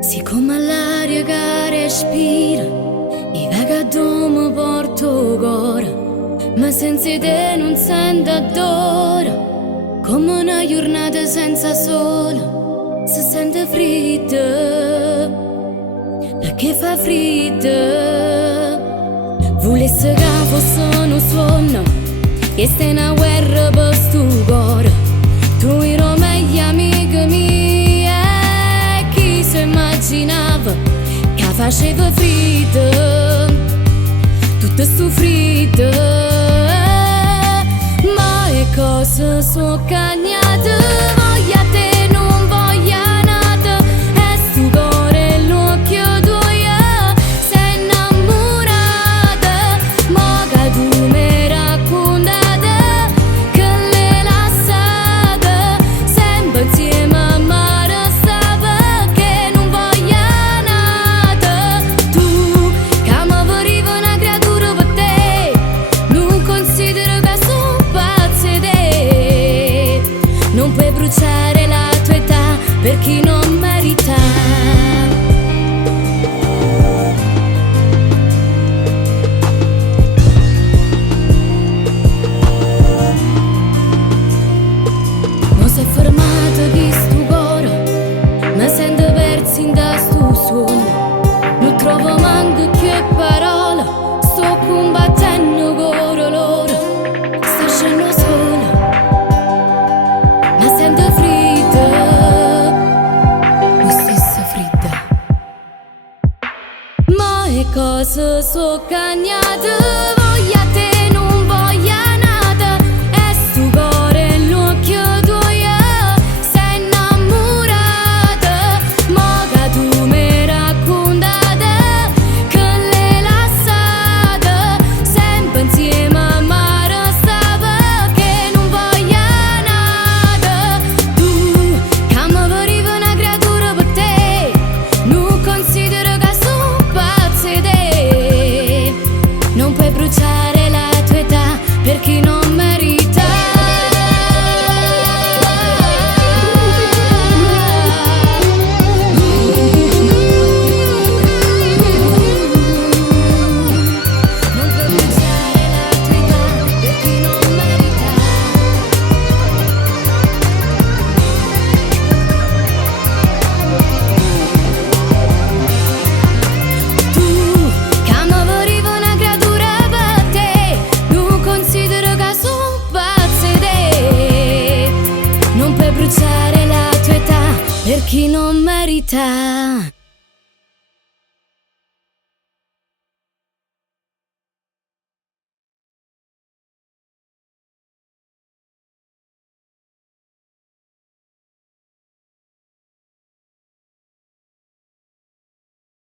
Siccome l'aria che respira, i vaghi mi porto cuore, ma senza te non sento d'ora, come una giornata senza sole, si sente fredda, perché fa fredda. Volesse che fosse un sogno, che stai una guerra per sto cuore, tu eri meglio amica mia, chi si immaginava che faceva freddo, tutto sto freddo, ma è cosa so cagnata, voglia te non voglia nata, e sto cuore l'occhio tuo, sei innamorata, ma che tu mi raccontata, che l'hai lasciata, sempre insieme a me restava, che non voglia nata, tu che mi pareva una creatura per te, non considero che sono pazza di te, non puoi bruciare la tua età per chi non merita. Non si è fermato chi sto cuore, mi sento perso in da sto suono, non trovo manco che parole, sto combattendo con loro, sto scendo sola, mi sento fredda, lo stesso fredda, ma è cosa so cagnata, voglia te non voglia nata, e sto cuore l'occhio tuo, sei innamorata, ma che tu mi raccontata, che l'hai lasciata, sempre insieme a me restava, che non voglia nata, tu che mi pareva una creatura per te, non considero che sono pazza di te, non puoi bruciare la tua età per chi non merita. Non puoi bruciare la tua età per chi non merita. Tu che mi pareva una creatura per te, non considero che sono pazza di te, non puoi bruciare la tua età per chi non merita.